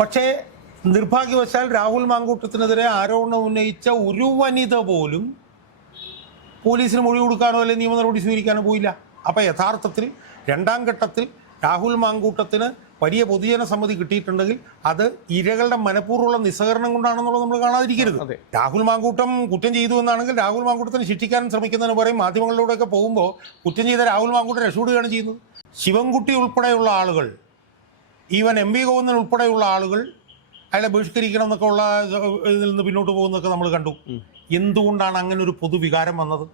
പക്ഷേ നിർഭാഗ്യവശാൽ രാഹുൽ മാങ്കൂട്ടത്തിനെതിരെ ആരോപണം ഉന്നയിച്ച ഒരു വനിത പോലും പോലീസിന് മൊഴി കൊടുക്കാനോ അല്ലെങ്കിൽ നിയമ നടപടി സ്വീകരിക്കാനോ പോയില്ല. അപ്പോൾ യഥാർത്ഥത്തിൽ രണ്ടാം ഘട്ടത്തിൽ രാഹുൽ മാങ്കൂട്ടത്തിന് വലിയ പൊതുജന സമ്മതി കിട്ടിയിട്ടുണ്ടെങ്കിൽ അത് ഇരകളുടെ മനഃപൂർവമുള്ള നിസ്സഹകരണം കൊണ്ടാണെന്നുള്ളത് നമ്മൾ കാണാതിരിക്കരുത്. അതെ. രാഹുൽ മാങ്കൂട്ടം കുറ്റം ചെയ്തു എന്നാണെങ്കിൽ രാഹുൽ മാങ്കൂട്ടത്തിന് ശിക്ഷിക്കാൻ ശ്രമിക്കുന്നതിന് പറയും മാധ്യമങ്ങളിലൂടെയൊക്കെ പോകുമ്പോൾ കുറ്റം ചെയ്ത രാഹുൽ മാങ്കൂട്ടം രക്ഷപ്പെടുകയാണ് ചെയ്യുന്നത്. ശിവൻകുട്ടി ഉൾപ്പെടെയുള്ള ആളുകൾ ഈവൻ എം വി ഗോവിന്ദൻ ഉൾപ്പെടെയുള്ള ആളുകൾ അയാളെ ബഹിഷ്കരിക്കണം എന്നൊക്കെ ഉള്ള ഇതിൽ നിന്ന് പിന്നോട്ട് പോകുന്നതൊക്കെ നമ്മൾ കണ്ടു. എന്തുകൊണ്ടാണ് അങ്ങനെ ഒരു പൊതുവികാരം വന്നത്?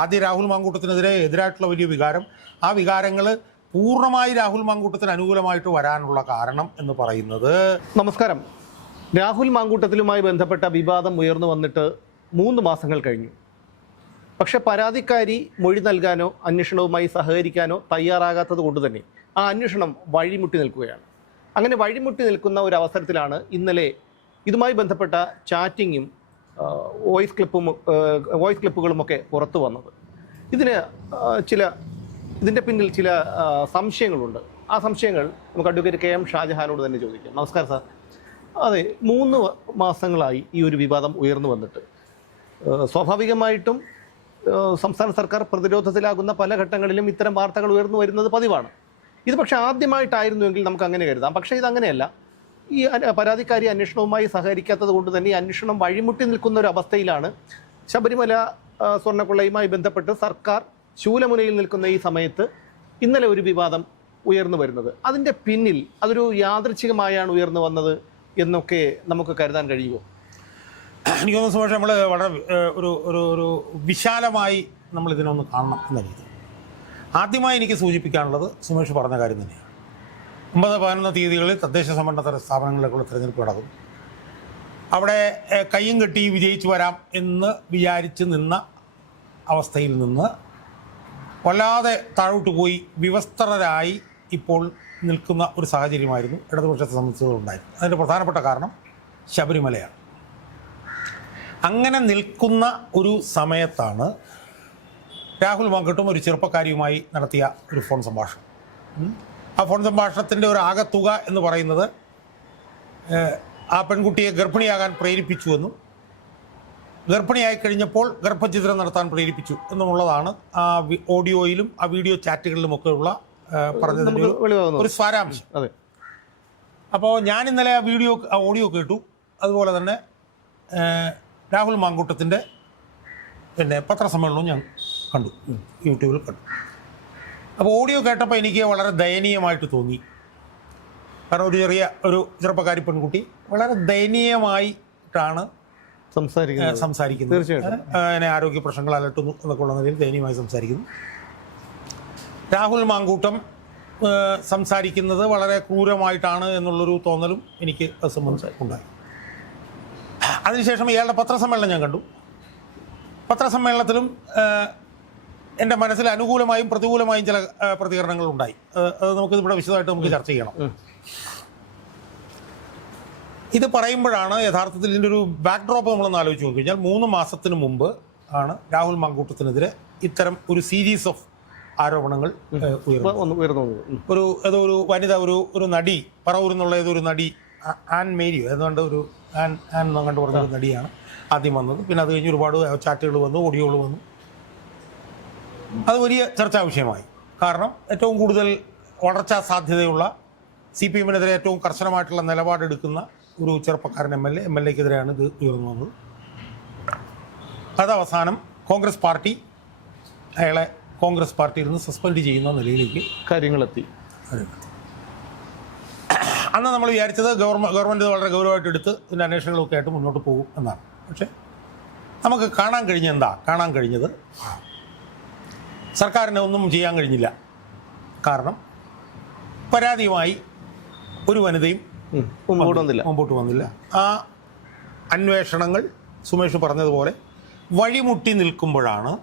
ആദ്യം രാഹുൽ മാങ്കൂട്ടത്തിനെതിരെ എതിരായിട്ടുള്ള വലിയ വികാരം. ആ വികാരങ്ങൾ പൂർണമായി രാഹുൽ മാങ്കൂട്ടത്തിന് അനുകൂലമായിട്ട് വരാനുള്ള കാരണം എന്ന് പറയുന്നത് നമസ്കാരം. രാഹുൽ മാങ്കൂട്ടത്തിലുമായി ബന്ധപ്പെട്ട വിവാദം ഉയർന്നു വന്നിട്ട് മൂന്ന് മാസങ്ങൾ കഴിഞ്ഞു. പക്ഷെ പരാതിക്കാരി മൊഴി നൽകാനോ അന്വേഷണവുമായി സഹകരിക്കാനോ തയ്യാറാകാത്തത് കൊണ്ട് തന്നെ ആ അന്വേഷണം വഴിമുട്ടി നിൽക്കുകയാണ്. അങ്ങനെ വഴിമുട്ടി നിൽക്കുന്ന ഒരു അവസരത്തിലാണ് ഇന്നലെ ഇതുമായി ബന്ധപ്പെട്ട ചാറ്റിങ്ങും വോയിസ് ക്ലിപ്പും വോയിസ് ക്ലിപ്പുകളുമൊക്കെ പുറത്തു വന്നത്. ഇതിന് ചില ഇതിന്റെ പിന്നിൽ ചില സംശയങ്ങളുണ്ട്. ആ സംശയങ്ങൾ നമുക്ക് അഡ്വക്കേറ്റ് കെ എം ഷാജഹാനോട് തന്നെ ചോദിക്കാം. നമസ്കാരം സാർ. അതെ മൂന്ന് മാസങ്ങളായി ഈ ഒരു വിവാദം ഉയർന്നു വന്നിട്ട്. സ്വാഭാവികമായിട്ടും സംസ്ഥാന സർക്കാർ പ്രതിരോധത്തിലാകുന്ന പല ഘട്ടങ്ങളിലും ഇത്തരം വാർത്തകൾ ഉയർന്നു വരുന്നത് പതിവാണ്. ഇത് പക്ഷേ ആദ്യമായിട്ടായിരുന്നുവെങ്കിൽ നമുക്ക് അങ്ങനെ കരുതാം. പക്ഷേ ഇത് അങ്ങനെയല്ല ഈ പരാതിക്കാരി അന്വേഷണവുമായി സഹകരിക്കാത്തത് കൊണ്ട് തന്നെ ഈ അന്വേഷണം വഴിമുട്ടി നിൽക്കുന്ന ഒരു അവസ്ഥയിലാണ് ശബരിമല സ്വർണക്കൊള്ളയുമായി ബന്ധപ്പെട്ട് സർക്കാർ ശൂലമുനയിൽ നിൽക്കുന്ന ഈ സമയത്ത് ഇന്നലെ ഒരു വിവാദം ഉയർന്നു വരുന്നത്. അതിന്റെ പിന്നിൽ അതൊരു യാദൃച്ഛികമായാണ് ഉയർന്നു വന്നത് എന്നൊക്കെ നമുക്ക് കരുതാൻ കഴിയുമോ? എനിക്ക് തോന്നുന്നു സുഭാഷ് നമ്മൾ വളരെ ഒരു ഒരു ഒരു വിശാലമായി നമ്മൾ ഇതിനൊന്ന് കാണണം എന്ന രീതി ആദ്യമായി എനിക്ക് സൂചിപ്പിക്കാനുള്ളത് സുമേഷ് പറഞ്ഞ കാര്യം തന്നെയാണ്. ഒമ്പത് പതിനൊന്ന് തീയതികളിൽ തദ്ദേശ സംബന്ധ സ്ഥാപനങ്ങളിലേക്കുള്ള തിരഞ്ഞെടുപ്പ് നടക്കും. അവിടെ കയ്യും കെട്ടി വിജയിച്ചു വരാം എന്ന് വിചാരിച്ച് നിന്ന അവസ്ഥയിൽ നിന്ന് വല്ലാതെ താഴോട്ട് പോയി വിവസ്ത്രരായി ഇപ്പോൾ നിൽക്കുന്ന ഒരു സാഹചര്യമായിരുന്നു ഇടതുപക്ഷത്തെ സംബന്ധിച്ചുണ്ടായിരുന്നു അതിന്റെ പ്രധാനപ്പെട്ട കാരണം ശബരിമലയാണ്. അങ്ങനെ നിൽക്കുന്ന ഒരു സമയത്താണ് രാഹുൽ മങ്കട്ടും ഒരു ചെറുപ്പക്കാരിയുമായി നടത്തിയ ഒരു ഫോൺ സംഭാഷണം. ആ ഫോൺ സംഭാഷണത്തിന്റെ ഒരു ആകത്തുക എന്ന് പറയുന്നത് ആ പെൺകുട്ടിയെ ഗർഭിണിയാകാൻ പ്രേരിപ്പിച്ചുവെന്നും ഗർഭിണിയായി കഴിഞ്ഞപ്പോൾ ഗർഭചിത്രം നടത്താൻ പ്രേരിപ്പിച്ചു എന്നുള്ളതാണ് ആ ഓഡിയോയിലും ആ വീഡിയോ ചാറ്റുകളിലുമൊക്കെ ഉള്ള പറഞ്ഞതിന്റെ ഒരു- സാരാംശം. അതെ. അപ്പോൾ ഞാൻ ഇന്നലെ ആ വീഡിയോ ആ ഓഡിയോ കേട്ടു. അതുപോലെ തന്നെ രാഹുൽ മാങ്കൂട്ടത്തിന്റെ പിന്നെ പത്രസമ്മേളനവും ഞാൻ കണ്ടു. യൂട്യൂബിൽ കണ്ടു. അപ്പോൾ ഓഡിയോ കേട്ടപ്പോൾ എനിക്ക് വളരെ ദയനീയമായിട്ട് തോന്നി. കാരണം ഒരു ചെറിയ ഒരു ചെറുപ്പക്കാരി പെൺകുട്ടി വളരെ ദയനീയമായിട്ടാണ് സംസാരിക്കുന്നത്. സംസാരിക്കുന്നത്. തീർച്ചയായിട്ടും. അങ്ങനെ ആരോഗ്യ പ്രശ്നങ്ങൾ അലട്ടുന്നു എന്നൊക്കെ ഉള്ള നിലയിൽ ദയനീയമായി സംസാരിക്കുന്നു. രാഹുൽ മാങ്കൂട്ടം സംസാരിക്കുന്നത് വളരെ ക്രൂരമായിട്ടാണ് എന്നുള്ളൊരു തോന്നലും എനിക്ക് സംബന്ധിച്ച് ഉണ്ടായി. അതിനുശേഷം ഇയാളുടെ പത്രസമ്മേളനം ഞാൻ കണ്ടു. പത്രസമ്മേളനത്തിലും എന്റെ മനസ്സിൽ അനുകൂലമായും പ്രതികൂലമായും ചില പ്രതികരണങ്ങൾ ഉണ്ടായി അത് നമുക്ക് ഇവിടെ വിശദമായിട്ട് നമുക്ക് ചർച്ച ചെയ്യണം. ഇത് പറയുമ്പോഴാണ് യഥാർത്ഥത്തിൽ ഇതിന്റെ ഒരു ബാക്ക്ഡ്രോപ്പ് നമ്മളൊന്ന് ആലോചിച്ച് നോക്കി കഴിഞ്ഞാൽ മൂന്ന് മാസത്തിന് മുമ്പ് ആണ് രാഹുൽ മങ്കൂട്ടത്തിനെതിരെ ഇത്തരം ഒരു സീരീസ് ഓഫ് ആരോപണങ്ങൾ ഉയർന്നു. ഒരു ഏതോ ഒരു വനിത ഒരു ഒരു നടി പറവൂർ എന്നുള്ള ഏതൊരു നടി ആൻ മേരിയോ ഏതാണ്ട് ഒരു ആൻ ആൻ എന്നങ്ങാണ്ട് പറഞ്ഞ ഒരു നടിയാണ് ആദ്യം വന്നത്. പിന്നെ അത് കഴിഞ്ഞ് ഒരുപാട് ചാറ്റുകൾ വന്നു ഓഡിയോകൾ വന്നു. അത് വലിയ ചർച്ചാ വിഷയമായി. കാരണം ഏറ്റവും കൂടുതൽ വളർച്ചാ സാധ്യതയുള്ള സി പി എമ്മിനെതിരെ ഏറ്റവും കർശനമായിട്ടുള്ള നിലപാടെടുക്കുന്ന ഒരു ചെറുപ്പക്കാരൻ M L A M L എക്കെതിരെയാണ് ഇത് ഉയർന്നു വന്നത്. അത് അവസാനം കോൺഗ്രസ് പാർട്ടി അയാളെ കോൺഗ്രസ് പാർട്ടിയിൽ നിന്ന് സസ്പെൻഡ് ചെയ്യുന്ന നിലയിലേക്ക് കാര്യങ്ങളെത്തി. അന്ന് നമ്മൾ വിചാരിച്ചത് ഗവൺമെന്റ് ഗവൺമെന്റ് വളരെ ഗൗരവമായിട്ട് എടുത്ത് ഇതിന്റെ അന്വേഷണങ്ങളൊക്കെ ആയിട്ട് മുന്നോട്ട് പോകും എന്നാണ്. പക്ഷേ നമുക്ക് കാണാൻ കഴിഞ്ഞ എന്താ? കാണാൻ കഴിഞ്ഞത് സർക്കാരിന് ഒന്നും ചെയ്യാൻ കഴിഞ്ഞില്ല. കാരണം പരാതിയുമായി ഒരു വനിതയും. മുമ്പോട്ട് വന്നില്ല. മുമ്പോട്ട് വന്നില്ല. ആ അന്വേഷണങ്ങൾ സുമേഷ് പറഞ്ഞതുപോലെ വഴിമുട്ടി നിൽക്കുമ്പോഴാണ്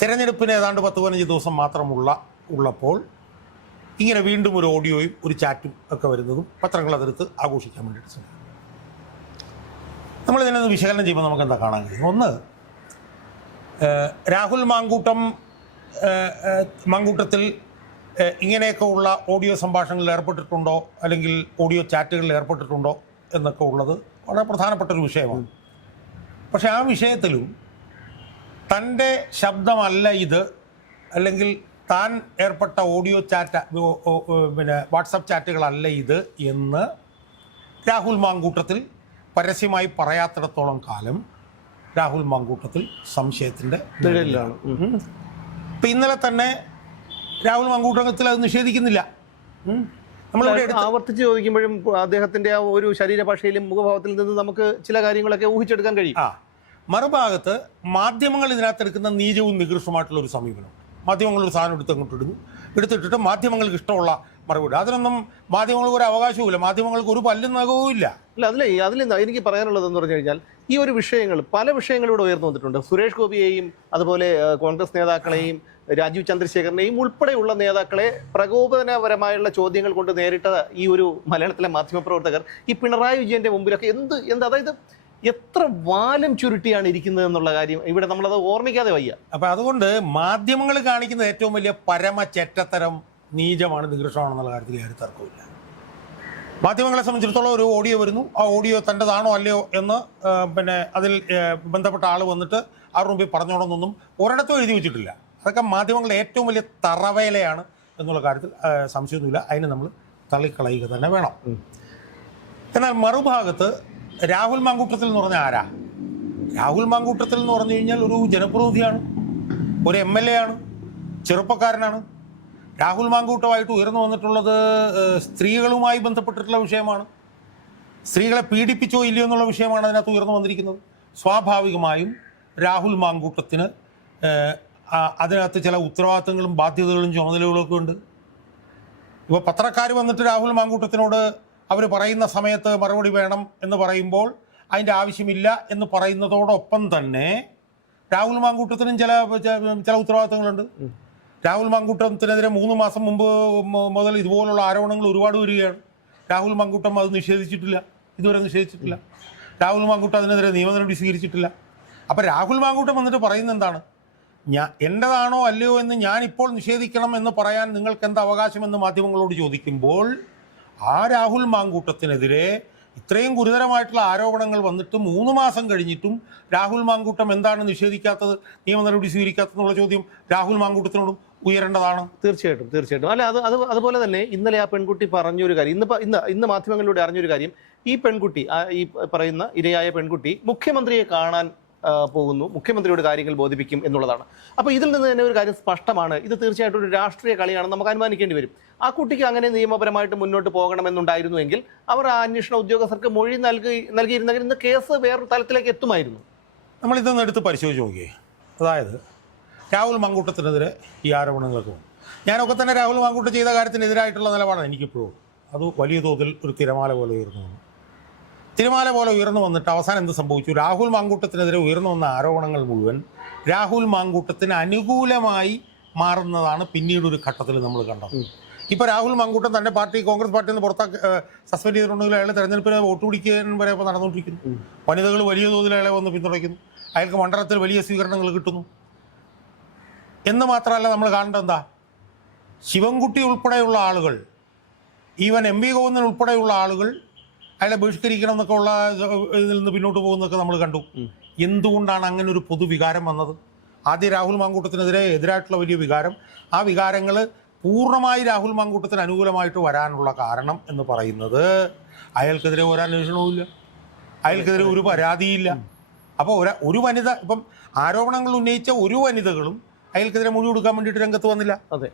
തിരഞ്ഞെടുപ്പിന് ഏതാണ്ട് പത്ത് പതിനഞ്ച് ദിവസം മാത്രമുള്ള ഉള്ളപ്പോൾ ഇങ്ങനെ വീണ്ടും ഒരു ഓഡിയോയും ഒരു ചാറ്റും ഒക്കെ വരുന്നതും പത്രങ്ങൾ അതെടുത്ത് ആഘോഷിക്കാൻ വേണ്ടിയിട്ട് ശ്രമിക്കും നമ്മൾ ഇതിനൊന്ന് വിശകലനം ചെയ്യുമ്പോൾ നമുക്ക് എന്താ കാണാൻ കഴിയും ഒന്ന് രാഹുൽ മാങ്കൂട്ടം മാങ്കൂട്ടത്തിൽ ഇങ്ങനെയൊക്കെ ഉള്ള ഓഡിയോ സംഭാഷണങ്ങളിൽ ഏർപ്പെട്ടിട്ടുണ്ടോ? അല്ലെങ്കിൽ ഓഡിയോ ചാറ്റുകളിൽ ഏർപ്പെട്ടിട്ടുണ്ടോ? എന്നൊക്കെ ഉള്ളത് വളരെ പ്രധാനപ്പെട്ട ഒരു വിഷയമാണ്. പക്ഷെ ആ വിഷയത്തിലും തന്റെ ശബ്ദമല്ല ഇത്. അല്ലെങ്കിൽ താൻ ഏർപ്പെട്ട ഓഡിയോ ചാറ്റ് പിന്നെ വാട്സപ്പ് ചാറ്റുകളല്ല ഇത് എന്ന് രാഹുൽ മാങ്കൂട്ടത്തിൽ പരസ്യമായി പറയാത്തിടത്തോളം കാലം രാഹുൽ മാങ്കൂട്ടത്തിൽ സംശയത്തിന്റെ നിഴലിലാണ്. ഇപ്പൊ ഇന്നലെ തന്നെ രാഹുൽ മാങ്കൂട്ടത്തിൽ അത് നിഷേധിക്കുന്നില്ല. നമ്മളിവിടെ ആവർത്തിച്ച് ചോദിക്കുമ്പോഴും അദ്ദേഹത്തിന്റെ ആ ഒരു ശരീരഭാഷയിലും മുഖഭാവത്തിൽ നിന്ന് നമുക്ക് ചില കാര്യങ്ങളൊക്കെ ഊഹിച്ചെടുക്കാൻ കഴിയും. ആ. മറുഭാഗത്ത് മാധ്യമങ്ങൾ ഇതിനകത്ത് എടുക്കുന്ന നീചവും നികൃഷ്ടമായിട്ടുള്ള ഒരു സമീപനം മാധ്യമങ്ങൾ ഒരു സാധനം എടുത്ത് അങ്ങോട്ട് ഇടുന്നു. എടുത്തിട്ടിട്ട് മാധ്യമങ്ങൾക്ക് ഇഷ്ടമുള്ള മറുപടി. അതിനൊന്നും മാധ്യമങ്ങൾക്ക് ഒരു അവകാശവുമില്ല. മാധ്യമങ്ങൾക്ക് ഒരു പല്ലും നഖവും ഇല്ല അല്ല അതിലെ അതിൽ എനിക്ക് പറയാനുള്ളതെന്ന് പറഞ്ഞു കഴിഞ്ഞാൽ ഈ ഒരു വിഷയങ്ങൾ പല വിഷയങ്ങളിലൂടെ ഉയർന്നു വന്നിട്ടുണ്ട്. സുരേഷ് ഗോപിയെയും അതുപോലെ കോൺഗ്രസ് നേതാക്കളെയും രാജീവ് ചന്ദ്രശേഖരനെയും ഉൾപ്പെടെയുള്ള നേതാക്കളെ പ്രകോപനപരമായുള്ള ചോദ്യങ്ങൾ കൊണ്ട് നേരിട്ട ഈ ഒരു മലയാളത്തിലെ മാധ്യമപ്രവർത്തകർ ഈ പിണറായി വിജയന്റെ മുമ്പിലൊക്കെ എന്ത് എന്ത് അതായത് എത്ര വാലം ചുരുട്ടിയാണ് ഇരിക്കുന്നത് എന്നുള്ള കാര്യം ഇവിടെ നമ്മളത് ഓർമ്മിക്കാതെ വയ്യ. അപ്പൊ അതുകൊണ്ട് മാധ്യമങ്ങൾ കാണിക്കുന്ന ഏറ്റവും വലിയ പരമ ചെറ്റത്തരം നീചമാണ് നികൃഷ്ടമാണെന്നുള്ള കാര്യത്തിൽ യാതൊരു തർക്കമില്ല മാധ്യമങ്ങളെ സംബന്ധിച്ചിടത്തോളം ഒരു ഓഡിയോ വരുന്നു. ആ ഓഡിയോ തന്റെതാണോ അല്ലയോ എന്ന് പിന്നെ അതിൽ ബന്ധപ്പെട്ട ആൾ വന്നിട്ട് അവരുടെ മുമ്പിൽ പറഞ്ഞോണമെന്നൊന്നും ഒരിടത്തും എഴുതി വെച്ചിട്ടില്ല. അതൊക്കെ മാധ്യമങ്ങളുടെ ഏറ്റവും വലിയ തറവേലയാണ് എന്നുള്ള കാര്യത്തിൽ സംശയമൊന്നുമില്ല. അതിനെ നമ്മൾ തള്ളിക്കളയുക തന്നെ വേണം. എന്നാൽ മറുഭാഗത്ത് രാഹുൽ മാങ്കൂട്ടത്തിൽ എന്ന് പറഞ്ഞാൽ ആരാ? രാഹുൽ മാങ്കൂട്ടത്തിൽ എന്ന് പറഞ്ഞു കഴിഞ്ഞാൽ ഒരു ജനപ്രതിനിധിയാണ് ഒരു എം എൽ എ ആണ് ചെറുപ്പക്കാരനാണ് രാഹുൽ മാങ്കൂട്ടമായിട്ട് ഉയർന്നു വന്നിട്ടുള്ളത് സ്ത്രീകളുമായി ബന്ധപ്പെട്ടിട്ടുള്ള വിഷയമാണ്. സ്ത്രീകളെ പീഡിപ്പിച്ചോ ഇല്ലയോ എന്നുള്ള വിഷയമാണ് അതിനകത്ത് ഉയർന്നു വന്നിരിക്കുന്നത്. സ്വാഭാവികമായും രാഹുൽ മാങ്കൂട്ടത്തിന് അതിനകത്ത് ചില ഉത്തരവാദിത്തങ്ങളും ബാധ്യതകളും ചുമതലകളൊക്കെ ഉണ്ട്. ഇപ്പോൾ പത്രക്കാർ വന്നിട്ട് രാഹുൽ മാങ്കൂട്ടത്തിനോട് അവർ പറയുന്ന സമയത്ത് മറുപടി വേണം എന്ന് പറയുമ്പോൾ അതിന്റെ ആവശ്യമില്ല എന്ന് പറയുന്നതോടൊപ്പം തന്നെ രാഹുൽ മാങ്കൂട്ടത്തിനും ചില ചില ഉത്തരവാദിത്തങ്ങളുണ്ട്. രാഹുൽ മങ്കൂട്ടത്തിനെതിരെ മൂന്ന് മാസം മുമ്പ് മുതൽ ഇതുപോലുള്ള ആരോപണങ്ങൾ ഒരുപാട് വരികയാണ്. രാഹുൽ മാങ്കൂട്ടം അത് നിഷേധിച്ചിട്ടില്ല. ഇതുവരെ നിഷേധിച്ചിട്ടില്ല. രാഹുൽ മാങ്കൂട്ടം അതിനെതിരെ നിയമനടപടി സ്വീകരിച്ചിട്ടില്ല അപ്പോൾ രാഹുൽ മാങ്കൂട്ടം വന്നിട്ട് പറയുന്നത് എന്താണ്? ഞാൻ എന്റെതാണോ അല്ലയോ എന്ന് ഞാനിപ്പോൾ നിഷേധിക്കണം എന്ന് പറയാൻ നിങ്ങൾക്ക് എന്ത് അവകാശമെന്ന് മാധ്യമങ്ങളോട് ചോദിക്കുമ്പോൾ ആ രാഹുൽ മാങ്കൂട്ടത്തിനെതിരെ ഇത്രയും ഗുരുതരമായിട്ടുള്ള ആരോപണങ്ങൾ വന്നിട്ട് മൂന്ന് മാസം കഴിഞ്ഞിട്ടും രാഹുൽ മാങ്കൂട്ടം എന്താണ് നിഷേധിക്കാത്തത് നിയമ നടപടി സ്വീകരിക്കാത്തതെന്നുള്ള ചോദ്യം രാഹുൽ മാങ്കൂട്ടത്തിനോടും ഉയരേണ്ടതാണ്. തീർച്ചയായിട്ടും തീർച്ചയായിട്ടും. അല്ല അത് അത് അതുപോലെ തന്നെ ഇന്നലെ ആ പെൺകുട്ടി പറഞ്ഞൊരു കാര്യം ഇന്ന് ഇന്ന് ഇന്ന് മാധ്യമങ്ങളിലൂടെ അറിഞ്ഞൊരു കാര്യം ഈ പെൺകുട്ടി ഈ പറയുന്ന ഇരയായ പെൺകുട്ടി മുഖ്യമന്ത്രിയെ കാണാൻ പോകുന്നു. മുഖ്യമന്ത്രിയോട് കാര്യങ്ങൾ ബോധിപ്പിക്കും എന്നുള്ളതാണ്. അപ്പോൾ ഇതിൽ നിന്ന് തന്നെ ഒരു കാര്യം സ്പഷ്ടമാണ്. ഇത് തീർച്ചയായിട്ടും ഒരു രാഷ്ട്രീയ കളിയാണ് നമുക്ക് അനുമാനിക്കേണ്ടി വരും. ആ കുട്ടിക്ക് അങ്ങനെ നിയമപരമായിട്ട് മുന്നോട്ട് പോകണമെന്നുണ്ടായിരുന്നുവെങ്കിൽ അവർ ആ അന്വേഷണ ഉദ്യോഗസ്ഥർക്ക് മൊഴി നൽകി നൽകിയിരുന്നെങ്കിൽ ഇന്ന് കേസ് വേറൊരു തലത്തിലേക്ക് എത്തുമായിരുന്നു. നമ്മൾ ഇതൊന്ന് എടുത്ത് പരിശോധിച്ച് നോക്കിയേ. അതായത് രാഹുൽ മങ്കൂട്ടത്തിനെതിരെ ഈ ആരോപണങ്ങളൊക്കെ വന്നു ഞാനൊക്കെ തന്നെ രാഹുൽ മാങ്കൂട്ടം ചെയ്ത കാര്യത്തിനെതിരായിട്ടുള്ള നിലപാടാണ് എനിക്കിപ്പോഴും അത് വലിയ തോതിൽ ഒരു തിരമാല പോലെ ഉയർന്നു തിരമാല പോലെ ഉയർന്നു വന്നിട്ട് അവസാനം എന്ത് സംഭവിച്ചു? രാഹുൽ മാങ്കൂട്ടത്തിനെതിരെ ഉയർന്നു വന്ന ആരോപണങ്ങൾ മുഴുവൻ രാഹുൽ മാങ്കൂട്ടത്തിന് അനുകൂലമായി മാറുന്നതാണ് പിന്നീട് ഒരു ഘട്ടത്തിൽ നമ്മൾ കണ്ടത്. ഇപ്പോൾ രാഹുൽ മാങ്കൂട്ടം തന്റെ പാർട്ടി കോൺഗ്രസ് പാർട്ടിയിൽ നിന്ന് പുറത്താക്കി സസ്പെൻഡ് ചെയ്തിട്ടുണ്ടെങ്കിൽ അയാൾ തെരഞ്ഞെടുപ്പിന് വോട്ട് പിടിക്കാൻ വരെ ഇപ്പോൾ നടന്നുകൊണ്ടിരിക്കുന്നു. വനിതകൾ വലിയ തോതിൽ അയാളെ വന്ന് പിന്തുണയ്ക്കുന്നു. അയാൾക്ക് മണ്ഡലത്തിൽ വലിയ സ്വീകരണങ്ങൾ കിട്ടുന്നു. എന്ന് മാത്രമല്ല നമ്മൾ കാണേണ്ടത് എന്താ? ശിവൻകുട്ടി ഉൾപ്പെടെയുള്ള ആളുകൾ ഈവൻ എം വി ഗോവിന്ദൻ ഉൾപ്പെടെയുള്ള ആളുകൾ അയാളെ ബഹിഷ്കരിക്കണം എന്നൊക്കെ ഉള്ള ഇതിൽ നിന്ന് പിന്നോട്ട് പോകുന്നതൊക്കെ നമ്മൾ കണ്ടു. എന്തുകൊണ്ടാണ് അങ്ങനെ ഒരു പൊതുവികാരം വന്നത്? ആദ്യം രാഹുൽ മാങ്കൂട്ടത്തിനെതിരെ എതിരായിട്ടുള്ള വലിയ വികാരം. ആ വികാരങ്ങൾ പൂർണമായി രാഹുൽ മാങ്കൂട്ടത്തിന് അനുകൂലമായിട്ട് വരാനുള്ള കാരണം എന്ന് പറയുന്നത് അയാൾക്കെതിരെ ഒരു അന്വേഷണവുമില്ല അയാൾക്കെതിരെ ഒരു പരാതിയില്ല അപ്പോൾ ഒരു ഒരു വനിത ഇപ്പം ആരോപണങ്ങൾ ഉന്നയിച്ച ഒരു വനിതകളും അയാൾക്കെതിരെ മൊഴി കൊടുക്കാൻ വേണ്ടിയിട്ട് രംഗത്ത് വന്നില്ല. അതെ.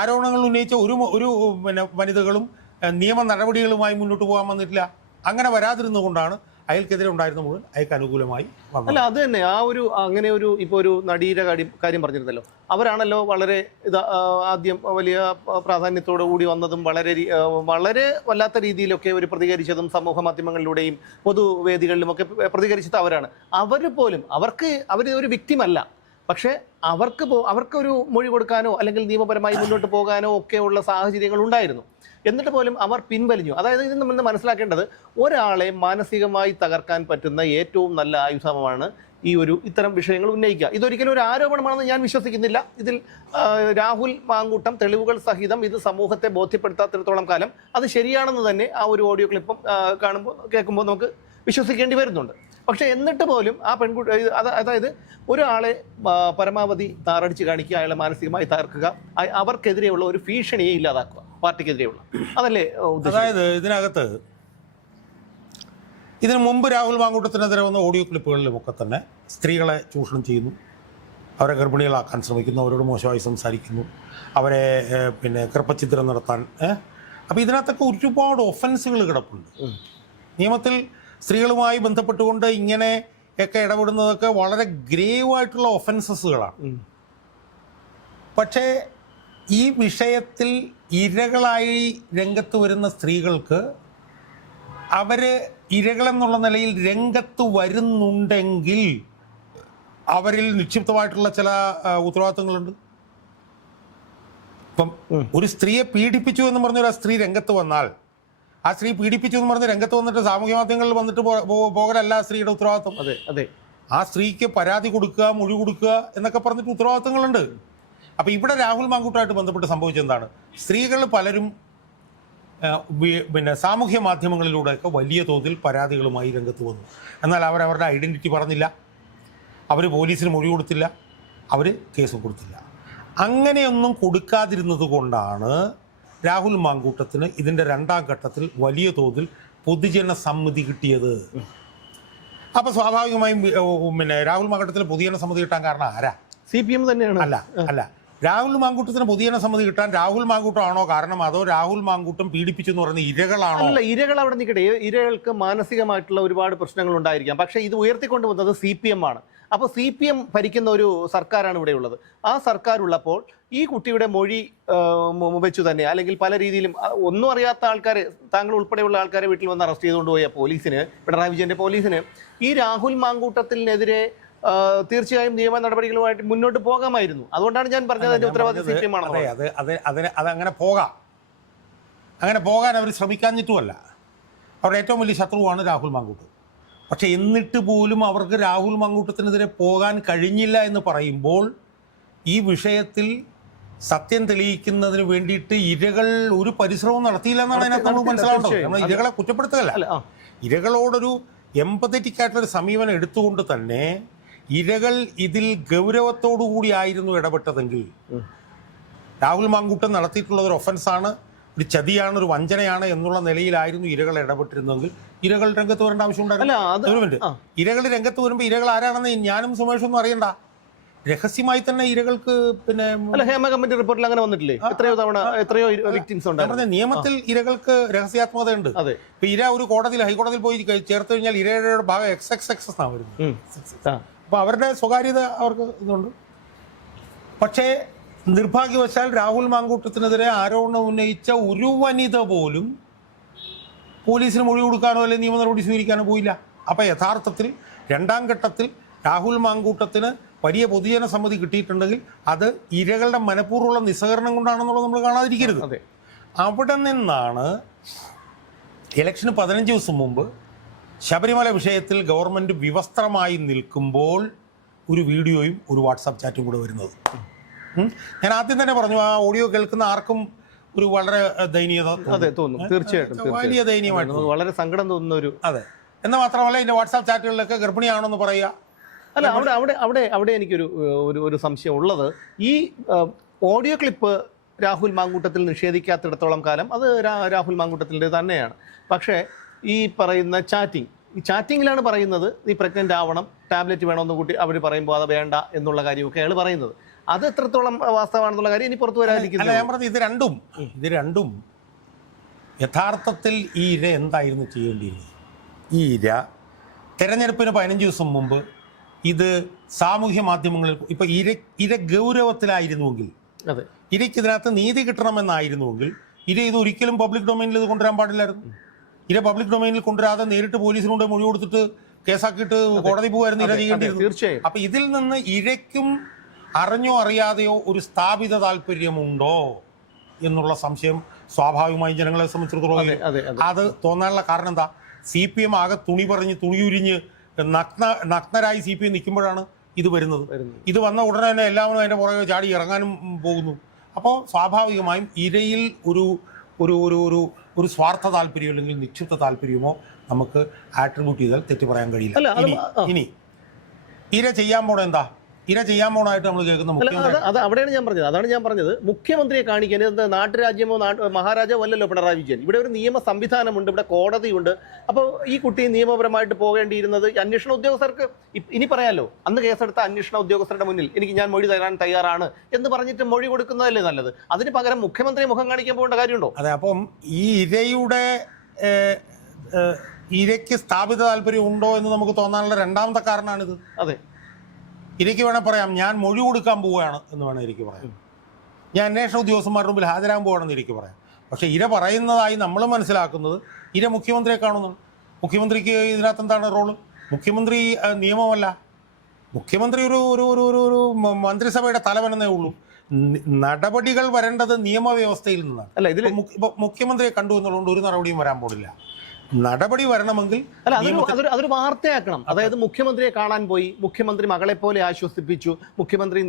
ആരോപണങ്ങൾ ഉന്നയിച്ച ഒരു ഒരു പിന്നെ വനിതകളും നിയമ നടപടികളുമായി മുന്നോട്ട് പോകാൻ വന്നിട്ടില്ല. അങ്ങനെ വരാതിരുന്നുകൊണ്ടാണ് അയാൾക്കെതിരെ ഉണ്ടായിരുന്ന മുഴുവൻ അയാൾക്ക് അനുകൂലമായി അല്ല അത് തന്നെ. ആ ഒരു അങ്ങനെ ഒരു ഇപ്പോൾ ഒരു നടീര കാര്യം കാര്യം പറഞ്ഞിരുന്നല്ലോ. അവരാണല്ലോ വളരെ ഇത് ആദ്യം വലിയ പ്രാധാന്യത്തോടു കൂടി വന്നതും വളരെ വളരെ വല്ലാത്ത രീതിയിലൊക്കെ ഒരു പ്രതികരിച്ചതും സമൂഹ മാധ്യമങ്ങളിലൂടെയും പൊതുവേദികളിലും ഒക്കെ പ്രതികരിച്ചത് അവരാണ്. അവർ പോലും അവർക്ക് അവർ ഒരു വ്യക്തിമല്ല പക്ഷേ അവർക്ക് പോ അവർക്കൊരു മൊഴി കൊടുക്കാനോ അല്ലെങ്കിൽ നിയമപരമായി മുന്നോട്ട് പോകാനോ ഒക്കെയുള്ള സാഹചര്യങ്ങൾ ഉണ്ടായിരുന്നു. എന്നിട്ട് പോലും അവർ പിൻവലിഞ്ഞു. അതായത് ഇത് നമ്മൾ മനസ്സിലാക്കേണ്ടത് ഒരാളെ മാനസികമായി തകർക്കാൻ പറ്റുന്ന ഏറ്റവും നല്ല ആയുധമാണ് ഈ ഒരു ഇത്തരം വിഷയങ്ങൾ ഉന്നയിക്കുക. ഇതൊരിക്കലും ഒരു ആരോപണമാണെന്ന് ഞാൻ വിശ്വസിക്കുന്നില്ല. ഇതിൽ രാഹുൽ മാങ്കൂട്ടം തെളിവുകൾ സഹിതം ഇത് സമൂഹത്തെ ബോധ്യപ്പെടുത്താത്തിടത്തോളം കാലം അത് ശരിയാണെന്ന് തന്നെ ആ ഒരു ഓഡിയോ ക്ലിപ്പും കാണുമ്പോൾ കേൾക്കുമ്പോൾ നമുക്ക് വിശ്വസിക്കേണ്ടി വരുന്നുണ്ട്. പക്ഷേ എന്നിട്ട് പോലും ആ പെൺകുട്ടി അതായത് ഒരാളെ പരമാവധി താറടിച്ച് കാണിക്കുക അയാളെ മാനസികമായി തകർക്കുക അവർക്കെതിരെയുള്ള ഒരു ഭീഷണിയെ ഇല്ലാതാക്കുക പാർട്ടിക്കെതിരെയുള്ള. അതല്ലേ അതായത് ഇതിനകത്ത് ഇതിനു മുമ്പ് രാഹുൽ മാങ്കൂട്ടത്തിനെതിരെ വന്ന ഓഡിയോ ക്ലിപ്പുകളിലുമൊക്കെ തന്നെ സ്ത്രീകളെ ചൂഷണം ചെയ്യുന്നു. അവരെ ഗർഭിണികളാക്കാൻ ശ്രമിക്കുന്നു അവരോട് മോശമായി സംസാരിക്കുന്നു അവരെ പിന്നെ കൃപ്പഛിദ്രം നടത്താൻ അപ്പോൾ ഇതിനകത്തൊക്കെ ഒരുപാട് ഒഫൻസുകൾ കിടപ്പുണ്ട്. നിയമത്തിൽ സ്ത്രീകളുമായി ബന്ധപ്പെട്ടുകൊണ്ട് ഇങ്ങനെ ഒക്കെ ഇടപെടുന്നതൊക്കെ വളരെ ഗ്രേവ് ആയിട്ടുള്ള ഒഫൻസസുകളാണ് പക്ഷേ ഈ വിഷയത്തിൽ ഇരകളായി രംഗത്ത് വരുന്ന സ്ത്രീകൾക്ക് അവർ ഇരകളെന്നുള്ള നിലയിൽ രംഗത്ത് വരുന്നുണ്ടെങ്കിൽ അവരിൽ നിക്ഷിപ്തമായിട്ടുള്ള ചില ഉത്തരവാദിത്തങ്ങളുണ്ട്. ഇപ്പം ഒരു സ്ത്രീയെ പീഡിപ്പിച്ചു എന്ന് പറഞ്ഞൊരു ആ സ്ത്രീ രംഗത്ത് വന്നാൽ ആ സ്ത്രീ പീഡിപ്പിച്ചു എന്ന് പറഞ്ഞ് രംഗത്ത് വന്നിട്ട് സാമൂഹ്യ മാധ്യമങ്ങളിൽ വന്നിട്ട് പോകലല്ല ആ സ്ത്രീയുടെ ഉത്തരവാദിത്വം. അതെ അതെ. ആ സ്ത്രീക്ക് പരാതി കൊടുക്കുക മൊഴി കൊടുക്കുക എന്നൊക്കെ പറഞ്ഞിട്ട് ഉത്തരവാദിത്തങ്ങളുണ്ട് അപ്പോൾ ഇവിടെ രാഹുൽ മാങ്കൂട്ടായിട്ട് ബന്ധപ്പെട്ട് സംഭവിച്ചെന്താണ് സ്ത്രീകൾ പലരും പിന്നെ സാമൂഹ്യ മാധ്യമങ്ങളിലൂടെയൊക്കെ വലിയ തോതിൽ പരാതികളുമായി രംഗത്ത് വന്നു. എന്നാൽ അവർ അവരുടെ ഐഡന്റിറ്റി പറഞ്ഞില്ല. അവർ പോലീസിന് മൊഴി കൊടുത്തില്ല. അവർ കേസ് കൊടുത്തില്ല. അങ്ങനെയൊന്നും കൊടുക്കാതിരുന്നത് കൊണ്ടാണ് രാഹുൽ മാങ്കൂട്ടത്തിന് ഇതിന്റെ രണ്ടാം ഘട്ടത്തിൽ വലിയ തോതിൽ പൊതുജന സമ്മതി കിട്ടിയത്. അപ്പൊ സ്വാഭാവികമായും പിന്നെ രാഹുൽ മാങ്കൂട്ടത്തിന് പൊതുജന സമ്മതി കിട്ടാൻ കാരണം ആരാ? സി പി എം തന്നെയാണ്. അല്ല അല്ല. രാഹുൽ മാങ്കൂട്ടത്തിന് പൊതുജന സമ്മതി കിട്ടാൻ രാഹുൽ മാങ്കൂട്ടമാണോ കാരണം അതോ രാഹുൽ മാങ്കൂട്ടം പീഡിപ്പിച്ചു എന്ന് പറയുന്ന ഇരകളാണോ? അല്ല ഇരകൾ അവിടെ നിൽക്കട്ടെ. ഇരകൾക്ക് മാനസികമായിട്ടുള്ള ഒരുപാട് പ്രശ്നങ്ങൾ ഉണ്ടായിരിക്കാം പക്ഷേ ഇത് ഉയർത്തിക്കൊണ്ടു വന്നത് സി പി എം ആണ്. അപ്പോൾ സി പി എം ഭരിക്കുന്ന ഒരു സർക്കാരാണ് ഇവിടെ ഉള്ളത്. ആ സർക്കാർ ഉള്ളപ്പോൾ ഈ കുട്ടിയുടെ മൊഴി വെച്ചു തന്നെ അല്ലെങ്കിൽ പല രീതിയിലും ഒന്നും അറിയാത്ത ആൾക്കാരെ താങ്കൾ ഉൾപ്പെടെയുള്ള ആൾക്കാരെ വീട്ടിൽ വന്ന് അറസ്റ്റ് ചെയ്തുകൊണ്ട് പോയ പോലീസിന് പിണറായി വിജയന്റെ പോലീസിന് ഈ രാഹുൽ മാങ്കൂട്ടത്തിനെതിരെ തീർച്ചയായും നിയമ നടപടികളുമായിട്ട് മുന്നോട്ട് പോകാമായിരുന്നു. അതുകൊണ്ടാണ് ഞാൻ പറഞ്ഞത് അതിന്റെ ഉത്തരവാദിത്വം സി പി എം അതെ അത് അത് അതിന് അത് അങ്ങനെ പോകാം. അങ്ങനെ പോകാൻ അവർ ശ്രമിക്കാഞ്ഞിട്ടുമല്ല. അവരുടെ ഏറ്റവും വലിയ ശത്രുവാണ് രാഹുൽ മാങ്കൂട്ട്. പക്ഷെ എന്നിട്ട് പോലും അവർക്ക് രാഹുൽ മങ്കൂട്ടത്തിനെതിരെ പോകാൻ കഴിഞ്ഞില്ല എന്ന് പറയുമ്പോൾ ഈ വിഷയത്തിൽ സത്യം തെളിയിക്കുന്നതിന് വേണ്ടിയിട്ട് ഇരകൾ ഒരു പരിശ്രമവും നടത്തിയില്ല എന്നാണ് അതിനകത്ത് നമ്മൾ മനസ്സിലാവുന്നത് മനസ്സിലാവേണ്ടത്. നമ്മൾ ഇരകളെ കുറ്റപ്പെടുത്തുകയല്ല. ഇരകളോടൊരു എമ്പതറ്റിക് ആയിട്ടുള്ള സമീപനം എടുത്തുകൊണ്ട് തന്നെ ഇരകൾ ഇതിൽ ഗൗരവത്തോടു കൂടി ആയിരുന്നു ഇടപെട്ടതെങ്കിൽ രാഹുൽ മാങ്കൂട്ടം നടത്തിയിട്ടുള്ള ഒരു ഒഫൻസാണ് ഒരു ചതിയാണ് ഒരു വഞ്ചനയാണ് എന്നുള്ള നിലയിലായിരുന്നു ഇരകൾ ഇടപെട്ടിരുന്നെങ്കിൽ ഇരകൾ രംഗത്ത് വരേണ്ട ആവശ്യമുണ്ടായിരുന്നു. ഇരകൾ രംഗത്ത് വരുമ്പോൾ ഇരകൾ ആരാണെന്ന് ഞാനും സുമേഷൊന്നും അറിയണ്ട. രഹസ്യമായി തന്നെ ഇരകൾക്ക് പിന്നെ അല്ല ഹേമ കമ്മിറ്റി റിപ്പോർട്ടിൽ അങ്ങനെ വന്നിട്ടില്ലേ? എത്രയോ തവണ എത്രയോ വിക്ടിംസ് ഉണ്ട് നിയമത്തിൽ ഇരകൾക്ക് രഹസ്യാത്മകത ഉണ്ട് അതെ. ഇപ്പൊ ഇര ഒരു കോടതിയിൽ ഹൈക്കോടതിയിൽ പോയി ചേർത്ത് കഴിഞ്ഞാൽ ഇരയുടെ ഭാഗം എക്സ് എക്സ് എക്സ് എന്നാണ് വരുന്നത് അപ്പൊ അവരുടെ സ്വകാര്യത അവർക്ക് ഇതുണ്ട്. പക്ഷേ നിർഭാഗ്യവശാൽ രാഹുൽ മാങ്കൂട്ടത്തിനെതിരെ ആരോപണം ഉന്നയിച്ച ഒരു വനിത പോലും പോലീസിന് മൊഴി കൊടുക്കാനോ അല്ലെങ്കിൽ നിയമ നടപടി സ്വീകരിക്കാനോ പോയില്ല. അപ്പോൾ യഥാർത്ഥത്തിൽ രണ്ടാം ഘട്ടത്തിൽ രാഹുൽ മാങ്കൂട്ടത്തിന് വലിയ പൊതുജന സമ്മതി കിട്ടിയിട്ടുണ്ടെങ്കിൽ അത് ഇരകളുടെ മനഃപൂർവമുള്ള നിസ്സഹകരണം കൊണ്ടാണെന്നുള്ളത് നമ്മൾ കാണാതിരിക്കരുത്. അതെ. അവിടെ നിന്നാണ് ഇലക്ഷന് പതിനഞ്ച് ദിവസം മുമ്പ് ശബരിമല വിഷയത്തിൽ ഗവൺമെന്റ് വിവസ്ത്രമായി നിൽക്കുമ്പോൾ ഒരു വീഡിയോയും ഒരു വാട്സാപ്പ് ചാറ്റും കൂടെ വരുന്നത്. ഞാൻ ആദ്യം തന്നെ പറഞ്ഞു ആ ഓഡിയോ കേൾക്കുന്ന ആർക്കും ഒരു വളരെ ദയനീയത അതെ തോന്നും. തീർച്ചയായിട്ടും വലിയ ദയനീയമായിട്ട് വളരെ സങ്കടം തോന്നുന്ന ഒരു അതെ. എന്ന് മാത്രമല്ല ഇതിന്റെ വാട്സാപ്പ് ചാറ്റുകളിലൊക്കെ ഗർഭിണിയാണെന്ന് പറയുക. അല്ല അവിടെ അവിടെ അവിടെ അവിടെ എനിക്കൊരു ഒരു ഒരു സംശയം ഉള്ളത്. ഈ ഓഡിയോ ക്ലിപ്പ് രാഹുൽ മാങ്കൂട്ടത്തിൽ നിഷേധിക്കാത്തിടത്തോളം കാലം അത് രാഹുൽ മാങ്കൂട്ടത്തിന്റെ തന്നെയാണ്. പക്ഷേ ഈ പറയുന്ന ചാറ്റിംഗ് ഈ ചാറ്റിങ്ങിലാണ് പറയുന്നത് നീ പ്രഗ്നന്റ് ആവണം ടാബ്ലറ്റ് വേണമെന്ന് കൂട്ടി അവർ പറയുമ്പോൾ അത് വേണ്ട എന്നുള്ള കാര്യമൊക്കെ അയാൾ പറയുന്നത്. അത് എത്രത്തോളം വാസ്തവമാണെന്നുള്ള കാര്യം ഇനി പുറത്തു അല്ല വരാതിരിക്കുന്നു ഞാൻ പറഞ്ഞത് ഇത് രണ്ടും ഇത് രണ്ടും യഥാർത്ഥത്തിൽ ഈ ഇര എന്തായിരുന്നു ചെയ്യേണ്ടിയിരുന്നത്? ഈ ഇര തെരഞ്ഞെടുപ്പിന് പതിനഞ്ച് ദിവസം മുമ്പ് ഇത് സാമൂഹ്യ മാധ്യമങ്ങളിൽ ഇപ്പൊ ഇര ഇര ഗൗരവത്തിലായിരുന്നുവെങ്കിൽ അതെ. ഇരയ്ക്ക് ഇതിനകത്ത് നീതി കിട്ടണമെന്നായിരുന്നുവെങ്കിൽ ഇര ഇത് ഒരിക്കലും പബ്ലിക് ഡൊമൈനിൽ ഇത് കൊണ്ടുവരാൻ പാടില്ലായിരുന്നു. ഇര പബ്ലിക് ഡൊമൈനിൽ കൊണ്ടുവരാതെ നേരിട്ട് പോലീസിനോട് മൊഴി കൊടുത്തിട്ട് കേസാക്കിയിട്ട് കോടതി പോകുമായിരുന്നു ഇര ചെയ്യേണ്ടി ചെയ്യേണ്ടിയിരുന്നു തീർച്ചയായും. അപ്പൊ ഇതിൽ നിന്ന് ഇരയ്ക്കും അറിഞ്ഞോ അറിയാതെയോ ഒരു സ്ഥാപിത താല്പര്യമുണ്ടോ എന്നുള്ള സംശയം സ്വാഭാവികമായും ജനങ്ങളെ സംബന്ധിച്ചിടത്തോളം അതെ തോന്നാനുള്ള കാരണം എന്താ? സി പി എം ആകെ തുണി പറഞ്ഞ് തുണിയുരിഞ്ഞ് നഗ്ന നഗ്നരായി സി പി എം നിൽക്കുമ്പോഴാണ് ഇത് വരുന്നത്. ഇത് വന്ന ഉടനെ തന്നെ എല്ലാവരും അതിന്റെ പുറകെ ചാടി ഇറങ്ങാനും പോകുന്നു. അപ്പോൾ സ്വാഭാവികമായും ഇരയിൽ ഒരു ഒരു ഒരു ഒരു ഒരു സ്വാർത്ഥ താല്പര്യമോ അല്ലെങ്കിൽ നിക്ഷിപ്ത താല്പര്യമോ നമുക്ക് ആട്രിബ്യൂട്ട് ചെയ്താൽ തെറ്റ് പറയാൻ കഴിയില്ല. ഇനി ഇര ചെയ്യാൻ പോണ എന്താ? ഇര ചെയ്യാൻ പോണായിട്ട് നമ്മൾ കേൾക്കുന്ന മുഖ്യമന്ത്രി അത് അവിടെയാണ് ഞാൻ പറഞ്ഞത്. അതാണ് ഞാൻ പറഞ്ഞത്. മുഖ്യമന്ത്രിയെ കാണിക്കാൻ നാട്ടുരാജ്യമോ നാട്ട് മഹാരാജാവോ അല്ലല്ലോ പിണറായി വിജയൻ. ഇവിടെ ഒരു നിയമ സംവിധാനമുണ്ട് ഇവിടെ കോടതിയുണ്ട് അപ്പോൾ ഈ കുട്ടി നിയമപരമായിട്ട് പോകേണ്ടിയിരുന്നത് അന്വേഷണ ഉദ്യോഗസ്ഥർക്ക് ഇനി പറയാലോ. അന്ന് കേസെടുത്ത അന്വേഷണ ഉദ്യോഗസ്ഥരുടെ മുന്നിൽ എനിക്ക് ഞാൻ മൊഴി തരാൻ തയ്യാറാണ് എന്ന് പറഞ്ഞിട്ട് മൊഴി കൊടുക്കുന്നതല്ലേ നല്ലത്? അതിന് പകരം മുഖ്യമന്ത്രിയെ മുഖം കാണിക്കാൻ പോകേണ്ട കാര്യമുണ്ടോ? അതെ അപ്പം ഈ ഇരയുടെ ഇരയ്ക്ക് സ്ഥാപിത താല്പര്യം ഉണ്ടോ എന്ന് നമുക്ക് തോന്നാനുള്ള രണ്ടാമത്തെ കാരണമാണിത് അതെ. ഇരയ്ക്ക് വേണേൽ പറയാം ഞാൻ മൊഴി കൊടുക്കാൻ പോവുകയാണ് എന്ന് വേണേൽ ഇരിക്കു പറയാം. ഞാൻ അന്വേഷണ ഉദ്യോഗസ്ഥന്മാരുടെ മുമ്പിൽ ഹാജരാകാൻ പോവുകയാണെന്ന് ഇരിക്കു പറയാം. പക്ഷേ ഇര പറയുന്നതായി നമ്മൾ മനസ്സിലാക്കുന്നത് ഇര മുഖ്യമന്ത്രിയെ കാണുന്നു. മുഖ്യമന്ത്രിക്ക് ഇതിനകത്ത് എന്താണ് റോൾ? മുഖ്യമന്ത്രി നിയമമല്ല. മുഖ്യമന്ത്രി ഒരു ഒരു ഒരു ഒരു ഒരു മന്ത്രിസഭയുടെ തലവനെന്നേ ഉള്ളൂ. നടപടികൾ വരേണ്ടത് നിയമവ്യവസ്ഥയിൽ നിന്നാണ്. അല്ല ഇതിൽ മുഖ്യമന്ത്രിയെ കണ്ടു എന്നുള്ളതുകൊണ്ട് ഒരു നടപടിയും വരാൻ പോണില്ല. നടപടി വരണമെങ്കിൽ അല്ല അതൊരു അതൊരു അതൊരു വാർത്തയാക്കണം. അതായത് മുഖ്യമന്ത്രിയെ കാണാൻ പോയി മുഖ്യമന്ത്രി മകളെ പോലെ ആശ്വസിപ്പിച്ചു മുഖ്യമന്ത്രി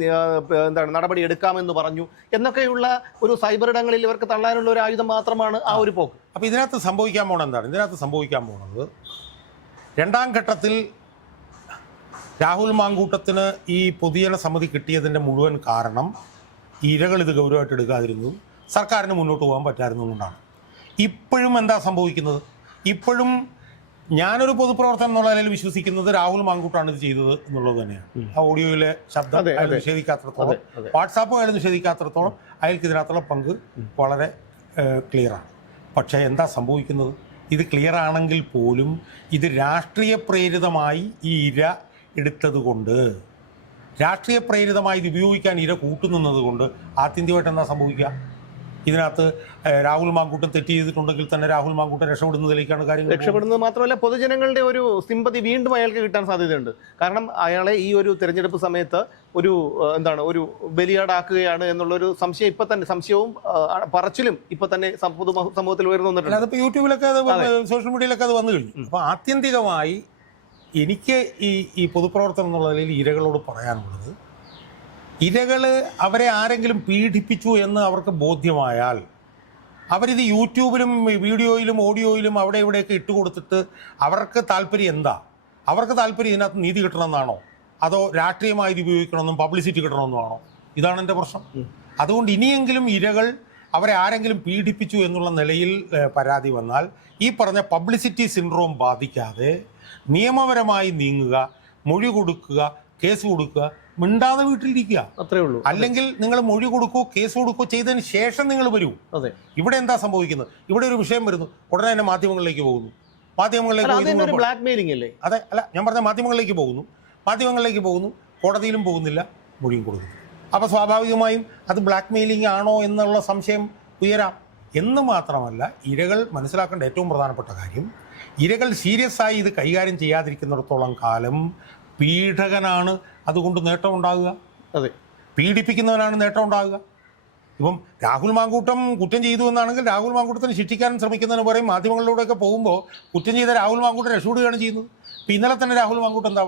എന്താണ് നടപടി എടുക്കാമെന്ന് പറഞ്ഞു എന്നൊക്കെയുള്ള ഒരു സൈബർ ഇടങ്ങളിൽ ഇവർക്ക് തള്ളാനുള്ള ഒരു ആയുധം മാത്രമാണ് ആ ഒരു പോക്ക്. അപ്പോൾ ഇതിനകത്ത് സംഭവിക്കാൻ പോണത് എന്താണ്? ഇതിനകത്ത് സംഭവിക്കാൻ പോണത് രണ്ടാം ഘട്ടത്തിൽ രാഹുൽ മാങ്കൂട്ടത്തിന് ഈ പൊതുജന സമിതി കിട്ടിയതിന്റെ മുഴുവൻ കാരണം ഈ ഇരകൾ ഇത് ഗൗരവമായിട്ട് എടുക്കാതിരുന്നതും സർക്കാരിന് മുന്നോട്ട് പോകാൻ പറ്റാതിരുന്നതും കൊണ്ടാണ്. ഇപ്പോഴും എന്താ സംഭവിക്കുന്നത്? ഇപ്പോഴും ഞാനൊരു പൊതുപ്രവർത്തനം എന്നുള്ള നിലയിൽ വിശ്വസിക്കുന്നത് രാഹുൽ മാങ്കൂട്ടാണ് ഇത് ചെയ്തത് എന്നുള്ളത് തന്നെയാണ്. ആ ഓഡിയോയിലെ ശബ്ദം അയാൾ നിഷേധിക്കാത്തടത്തോളം. വാട്സാപ്പ് അയാൾ നിഷേധിക്കാത്തടത്തോളം അയാൾക്ക് ഇതിനകത്തുള്ള പങ്ക് വളരെ ക്ലിയറാണ് പക്ഷേ എന്താ സംഭവിക്കുന്നത്? ഇത് ക്ലിയർ ആണെങ്കിൽ പോലും ഇത് രാഷ്ട്രീയ പ്രേരിതമായി ഈ ഇര എടുത്തതുകൊണ്ട് രാഷ്ട്രീയ പ്രേരിതമായി ഇത് ഉപയോഗിക്കാൻ ഇര കൂട്ടുനിന്നത് കൊണ്ട് ആത്യന്തികമായിട്ട് എന്താ സംഭവിക്കുക? ഇതിനകത്ത് രാഹുൽ മാങ്കൂട്ടം തെറ്റ് ചെയ്തിട്ടുണ്ടെങ്കിൽ തന്നെ രാഹുൽ മാങ്കൂട്ടം രക്ഷപ്പെടുന്നതിലേക്കാണ് കാര്യങ്ങൾ പോകുന്നത്. രക്ഷപ്പെടുന്നത് മാത്രമല്ല പൊതുജനങ്ങളുടെ ഒരു സിമ്പതി വീണ്ടും അയാൾക്ക് കിട്ടാൻ സാധ്യതയുണ്ട്. കാരണം അയാളെ ഈ ഒരു തെരഞ്ഞെടുപ്പ് സമയത്ത് ഒരു എന്താണ് ഒരു ബലിയാടാക്കുകയാണ് എന്നുള്ളൊരു സംശയം ഇപ്പൊ തന്നെ സംശയവും പറച്ചിലും ഇപ്പൊ തന്നെ സമൂഹത്തിൽ ഉയർന്നു വന്നിട്ടുണ്ട്. അതിപ്പോ യൂട്യൂബിലൊക്കെ അത് സോഷ്യൽ മീഡിയയിലൊക്കെ അത് വന്നു കഴിഞ്ഞു. അപ്പൊ ആത്യന്തികമായി എനിക്ക് ഈ ഈ പൊതുപ്രവർത്തനം എന്നുള്ള നിലയിൽ ഇരകളോട് പറയാനുള്ളത് ഇരകൾ അവരെ ആരെങ്കിലും പീഡിപ്പിച്ചു എന്ന് അവർക്ക് ബോധ്യമായാൽ അവരിത് യൂട്യൂബിലും വീഡിയോയിലും ഓഡിയോയിലും അവിടെ ഇവിടെയൊക്കെ ഇട്ട് കൊടുത്തിട്ട് അവർക്ക് താല്പര്യം എന്താ? അവർക്ക് താല്പര്യം ഇതിനകത്ത് നീതി കിട്ടണമെന്നാണോ? അതോ രാഷ്ട്രീയമായി ഇത് ഉപയോഗിക്കണമെന്നും പബ്ലിസിറ്റി കിട്ടണമെന്നുമാണോ ഇതാണ് എന്റെ പ്രശ്നം. അതുകൊണ്ട് ഇനിയെങ്കിലും ഇരകൾ അവരെ ആരെങ്കിലും പീഡിപ്പിച്ചു എന്നുള്ള നിലയിൽ പരാതി വന്നാൽ ഈ പറഞ്ഞ പബ്ലിസിറ്റി സിൻഡ്രോം ബാധിക്കാതെ നിയമപരമായി നീങ്ങുക മൊഴി കൊടുക്കുക കേസ് കൊടുക്കുക മിണ്ടാതെ വീട്ടിലിരിക്കുക. അത്രേ ഉള്ളൂ. അല്ലെങ്കിൽ നിങ്ങൾ മൊഴി കൊടുക്കൂ കേസ് കൊടുക്കൂ ചെയ്തതിന് ശേഷം നിങ്ങൾ വരൂ. അതെ. ഇവിടെ എന്താ സംഭവിക്കുന്നത്? ഇവിടെ ഒരു വിഷയം വരുന്നു. ഉടനെ തന്നെ മാധ്യമങ്ങളിലേക്ക് പോകുന്നു. മാധ്യമങ്ങളിലേക്ക് അല്ല അത് ബ്ലാക്ക് മെയിലിംഗ് അല്ലേ? അതെ അല്ല ഞാൻ പറഞ്ഞ മാധ്യമങ്ങളിലേക്ക് പോകുന്നു. മാധ്യമങ്ങളിലേക്ക് പോകുന്നു. കോടതിയിലും പോകുന്നില്ല മൊഴിയും കൊടുക്കുന്നു അപ്പോൾ സ്വാഭാവികമായും അത് ബ്ലാക്ക് മെയിലിംഗ് ആണോ എന്നുള്ള സംശയം ഉയരാം. എന്ന് മാത്രമല്ല ഇരകൾ മനസ്സിലാക്കേണ്ട ഏറ്റവും പ്രധാനപ്പെട്ട കാര്യം ഇരകൾ സീരിയസ് ആയി ഇത് കൈകാര്യം ചെയ്യാതിരിക്കുന്നിടത്തോളം കാലം പീഡകനാണ് അതുകൊണ്ട് നേട്ടം ഉണ്ടാകുക. അതെ. പീഡിപ്പിക്കുന്നവനാണ് നേട്ടം ഉണ്ടാകുക. ഇപ്പം രാഹുൽ മാങ്കൂട്ടം കുറ്റം ചെയ്തു എന്നാണെങ്കിൽ രാഹുൽ മാങ്കൂട്ടത്തിന് ശിക്ഷിക്കാൻ ശ്രമിക്കുന്നതിന് പറയും മാധ്യമങ്ങളിലൂടെയൊക്കെ പോകുമ്പോൾ കുറ്റം ചെയ്ത രാഹുൽ മാങ്കൂട്ടം രക്ഷപ്പെടുകയാണ് ചെയ്യുന്നത്. ഇപ്പം ഇന്നലെ തന്നെ രാഹുൽ മാങ്കൂട്ടം എന്താ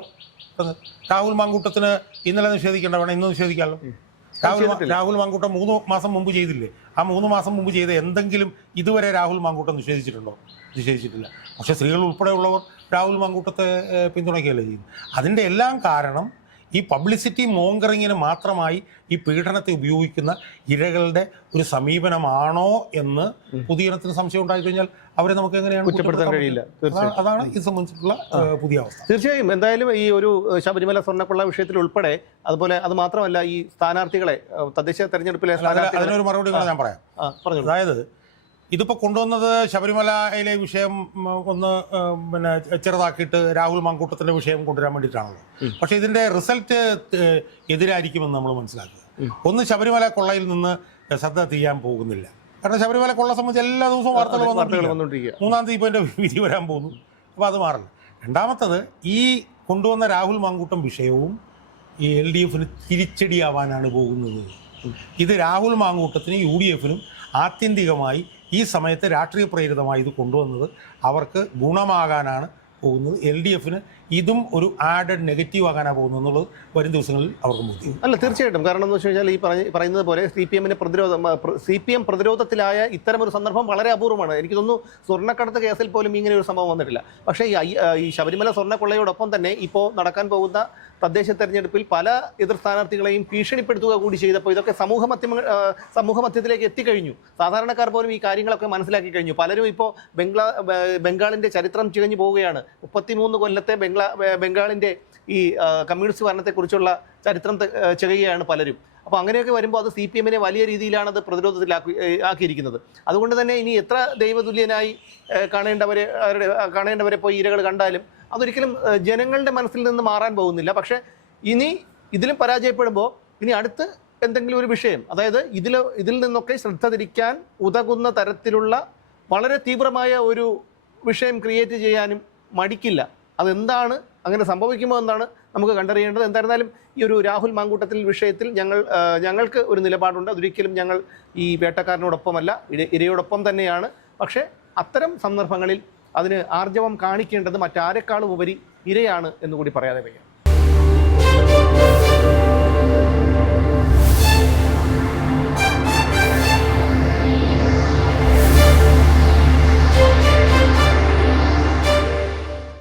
രാഹുൽ മാങ്കൂട്ടത്തിന് ഇന്നലെ നിഷേധിക്കേണ്ട വേണം ഇന്ന് നിഷേധിക്കാമല്ലോ. രാഹുൽ രാഹുൽ മാങ്കൂട്ടം മൂന്ന് മാസം മുമ്പ് ചെയ്തില്ലേ? ആ മൂന്ന് മാസം മുമ്പ് ചെയ്ത എന്തെങ്കിലും ഇതുവരെ രാഹുൽ മാങ്കൂട്ടം നിഷേധിച്ചിട്ടുണ്ടോ? നിഷേധിച്ചിട്ടില്ല. പക്ഷേ സ്ത്രീകൾ ഉൾപ്പെടെയുള്ളവർ രാഹുൽ മാങ്കൂട്ടത്തെ പിന്തുണയ്ക്കുകയല്ലേ ചെയ്യുന്നത്? അതിന്റെ എല്ലാം കാരണം ഈ പബ്ലിസിറ്റി മോങ്കറിങ്ങിന് മാത്രമായി ഈ പീഡനത്തെ ഉപയോഗിക്കുന്ന ഇരകളുടെ ഒരു സമീപനമാണോ എന്ന് പൊതുജനത്തിന് സംശയം ഉണ്ടായി കഴിഞ്ഞാൽ അവരെ നമുക്ക് എങ്ങനെയാണ് കുറ്റപ്പെടുത്താൻ കഴിയില്ല. അതാണ് ഇത് സംബന്ധിച്ചിട്ടുള്ള പുതിയ അവസ്ഥ. തീർച്ചയായും. എന്തായാലും ഈ ഒരു ശബരിമല സ്വർണക്കൊള്ള വിഷയത്തിൽ ഉൾപ്പെടെ അതുപോലെ അത് മാത്രമല്ല ഈ സ്ഥാനാർത്ഥികളെ തദ്ദേശ തെരഞ്ഞെടുപ്പിലെ അതിനൊരു മറുപടി ഞാൻ പറയാം. അതായത് ഇതിപ്പോൾ കൊണ്ടുവന്നത് ശബരിമലയിലെ വിഷയം ഒന്ന് പിന്നെ ചെറുതാക്കിയിട്ട് രാഹുൽ മാങ്കൂട്ടത്തിന്റെ വിഷയം കൊണ്ടുവരാൻ വേണ്ടിയിട്ടാണല്ലോ. പക്ഷെ ഇതിന്റെ റിസൾട്ട് എതിരായിരിക്കുമെന്ന് നമ്മൾ മനസ്സിലാക്കുക. ഒന്ന് ശബരിമല കൊള്ളയിൽ നിന്ന് ശ്രദ്ധ ചെയ്യാൻ പോകുന്നില്ല. കാരണം ശബരിമല കൊള്ള സംബന്ധിച്ച് എല്ലാ ദിവസവും വാർത്തകൾ. മൂന്നാം തീയതി ഇപ്പോൾ എന്റെ വിധി വരാൻ പോകുന്നു. അപ്പോൾ അത് മാറില്ല രണ്ടാമത്തത് ഈ കൊണ്ടുവന്ന രാഹുൽ മാങ്കൂട്ടം വിഷയവും ഈ എൽ ഡി എഫിന് തിരിച്ചടിയാവാനാണ് പോകുന്നത്. ഇത് രാഹുൽ മാങ്കൂട്ടത്തിനും യു ഡി എഫിനും ആത്യന്തികമായി ഈ സമയത്ത് രാഷ്ട്രീയ പ്രേരിതമായി ഇത് കൊണ്ടുവന്നത് അവർക്ക് ഗുണമാകാനാണ് പോകുന്നത്. എൽ ഡി എഫിന് ഇതും ഒരു ആഡഡ് നെഗറ്റീവ് ആകാനാ പോകുന്നത് എന്നുള്ളത് വരും ദിവസങ്ങളിൽ അവർക്ക് ബോധ്യം. അല്ല തീർച്ചയായിട്ടും. കാരണം എന്ന് വെച്ച് കഴിഞ്ഞാൽ ഈ പറയുന്നത് പോലെ സി പി എമ്മിന് പ്രതിരോധം സി പി എം പ്രതിരോധത്തിലായ ഇത്തരം ഒരു സന്ദർഭം വളരെ അപൂർവമാണ്. എനിക്ക് തോന്നുന്നു സ്വർണക്കടത്ത് കേസിൽ പോലും ഇങ്ങനെ ഒരു സംഭവം വന്നിട്ടില്ല. പക്ഷേ ഈ ശബരിമല സ്വർണക്കൊള്ളയോടൊപ്പം തന്നെ ഇപ്പോൾ നടക്കാൻ പോകുന്ന തദ്ദേശ തെരഞ്ഞെടുപ്പിൽ പല എതിർ സ്ഥാനാർത്ഥികളെയും ഭീഷണിപ്പെടുത്തുക കൂടി ചെയ്തപ്പോൾ ഇതൊക്കെ സമൂഹ മധ്യമ സമൂഹ മധ്യത്തിലേക്ക് എത്തിക്കഴിഞ്ഞു. സാധാരണക്കാർ പോലും ഈ കാര്യങ്ങളൊക്കെ മനസ്സിലാക്കി കഴിഞ്ഞു. പലരും ഇപ്പോൾ ബംഗ്ലാ ബംഗാളിന്റെ ചരിത്രം ചികഞ്ഞു പോവുകയാണ്. മുപ്പത്തിമൂന്ന് കൊല്ലത്തെ ബംഗ്ലാ ബ- ബംഗാളിന്റെ ഈ കമ്മ്യൂണിസ്റ്റ് ഭരണത്തെക്കുറിച്ചുള്ള ചരിത്രം ചെയ്യുകയാണ് പലരും. അപ്പോൾ അങ്ങനെയൊക്കെ വരുമ്പോൾ അത് സി പി എമ്മിനെ വലിയ രീതിയിലാണ് അത് പ്രതിരോധത്തിലാക്കി ആക്കിയിരിക്കുന്നത്. അതുകൊണ്ട് തന്നെ ഇനി എത്ര ദൈവതുല്യനായി കാണേണ്ടവരെ അവരുടെ കാണേണ്ടവരെ പോയി ഇരകൾ കണ്ടാലും അതൊരിക്കലും ജനങ്ങളുടെ മനസ്സിൽ നിന്ന് മാറാൻ പോകുന്നില്ല. പക്ഷേ ഇനി ഇതിലും പരാജയപ്പെടുമ്പോൾ ഇനി അടുത്ത് എന്തെങ്കിലും ഒരു വിഷയം അതായത് ഇതിൽ ഇതിൽ നിന്നൊക്കെ ശ്രദ്ധ തിരിക്കാൻ ഉതകുന്ന തരത്തിലുള്ള വളരെ തീവ്രമായ ഒരു വിഷയം ക്രിയേറ്റ് ചെയ്യാനും മടിക്കില്ല. അതെന്താണ്? അങ്ങനെ സംഭവിക്കുമോ എന്നാണ് നമുക്ക് കണ്ടറിയേണ്ടത്. എന്തായിരുന്നാലും ഈ ഒരു രാഹുൽ മാങ്കൂട്ടത്തിൽ വിഷയത്തിൽ ഞങ്ങൾ ഞങ്ങൾക്ക് ഒരു നിലപാടുണ്ട്. അതൊരിക്കലും ഞങ്ങൾ ഈ വേട്ടക്കാരനോടൊപ്പമല്ല ഇര ഇരയോടൊപ്പം തന്നെയാണ്. പക്ഷേ അത്തരം സന്ദർഭങ്ങളിൽ അതിന് ആർജവം കാണിക്കേണ്ടത് മറ്റാരെക്കാളും ഉപരി ഇരയാണ് എന്നുകൂടി പറയാതെ വയ്യ.